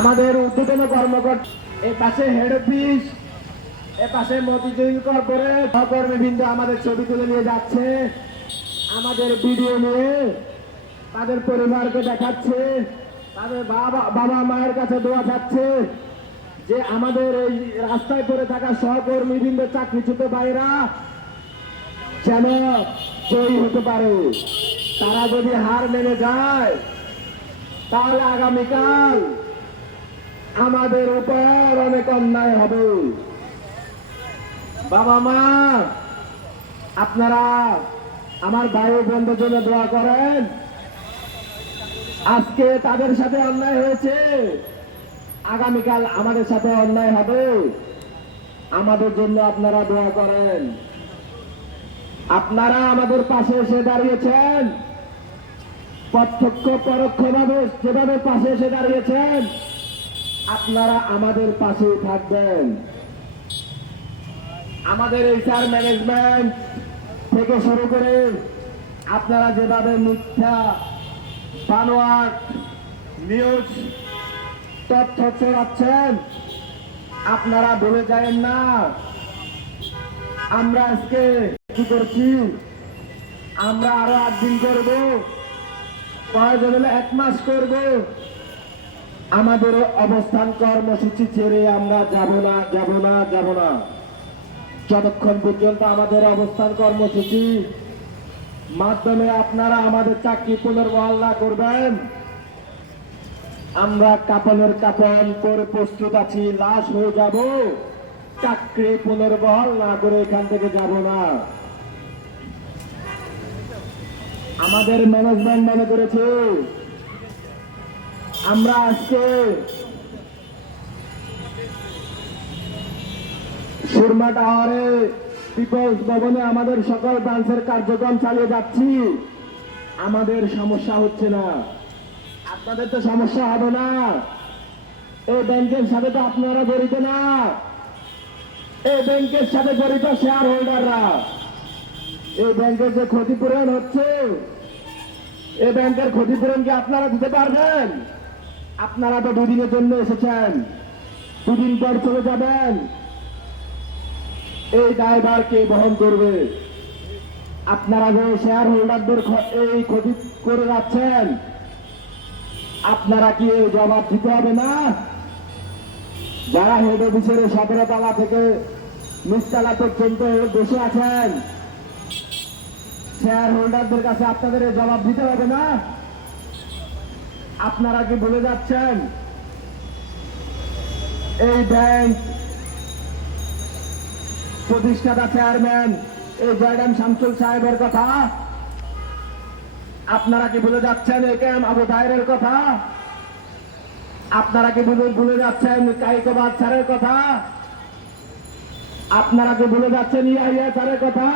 আমাদের ঊর্ধ্বতন কর্মকর্তা, এ পাশে হেড অফিস, এ পাশে মতিঝিল কর্পোরেট সহকর্মীবৃন্দ আমাদের ছবি তুলে নিয়ে যাচ্ছে, আমাদের ভিডিও নিয়ে তাদের পরিবারকে দেখাচ্ছে, তাদের বাবা মায়ের কাছে দোয়া চাচ্ছে যে আমাদের এই রাস্তায় পড়ে থাকা সহকর্মীবৃন্দ চাকরিচ্যুত ভাইরা যেন জয়ী হতে পারে। তারা যদি হার মেনে যায় তাহলে আগামীকাল আমাদের উপর অনেক অন্যায় হবে। বাবা মা, আপনারা আমার ভাই বোনদের জন্য দোয়া করেন। আজকে তাদের সাথে অন্যায় হয়েছে, আগামীকাল আমাদের সাথে অন্যায় হবে। আমাদের জন্য আপনারা দোয়া করেন। আপনারা আমাদের পাশে এসে দাঁড়িয়েছেন, প্রত্যক্ষ পরোক্ষভাবে যেভাবে পাশে এসে দাঁড়িয়েছেন, আপনারা আমাদের পাশেই থাকবেন। আমাদের এইচআর ম্যানেজমেন্ট থেকে শুরু করে আপনারা যেভাবে মিথ্যা বানোয়াট নিউজ তথ্য ছড়াচ্ছেন, আপনারা ভুলে যাবেন না আমরা আজকে কি করছি। আমরা আরো 8 দিন করব, প্রয়োজন হলে 1 মাস করব। আমাদের অবস্থান কর্মসূচি ছেড়ে আমরা যাব না যতক্ষণ পর্যন্ত আমাদের অবস্থান কর্মসূচি মাধ্যমে আপনারা আমাদের চাকরি পুনর্বহাল না করবেন। আমরা কাপনের কাপন পরে প্রস্তুত আছি, লাশ হয়ে যাব, চাকরি পুনর্বহাল না করে এখান থেকে যাব না। আমাদের ম্যানেজমেন্ট মনে করেছে আমরা আজকে সুরমা টাওয়ারে পিপলস ভবনে আমাদের সকল ব্রাঞ্চের কার্যক্রম চালিয়ে যাচ্ছি, আমাদের সমস্যা হচ্ছে না। আপনাদের তো সমস্যা হবে না। এই ব্যাংকের সাথে তো আপনারা জড়িত না, এই ব্যাংকের সাথে জড়িত শেয়ার হোল্ডাররা। এই ব্যাংকের যে ক্ষতিপূরণ হচ্ছে, এই ব্যাংকের ক্ষতিপূরণ কি আপনারা দিতে পারবেন? আপনারা তো 2 দিনের জন্য এসেছেন, 2 দিন পর চলে যাবেন। এই দায়ভার কে বহন করবে? আপনারা যে শেয়ার হোল্ডারদের এই ক্ষতি করে যাচ্ছেন, আপনারা কি এই জবাব দিতে হবে না? যারা হেড অফিসের 17 তলা থেকে নিচতলা পর্যন্ত বসে আছেন, শেয়ার হোল্ডারদের কাছে আপনাদের এই জবাব দিতে হবে না? আপনারা কি ভুলে যাচ্ছেন এই ব্যাংক প্রতিষ্ঠাতা চেয়ারম্যান এই জয়ডাম শামসুল সাহেবের কথা? আপনারা কি ভুলে যাচ্ছেন এ কে এম আবু তাহেরের কথা? আপনারা কি ভুলে যাচ্ছেন কাইকোবাদ স্যারের কথা? আপনারা কি ভুলে যাচ্ছেন ইয়াহিয়া স্যারের কথা?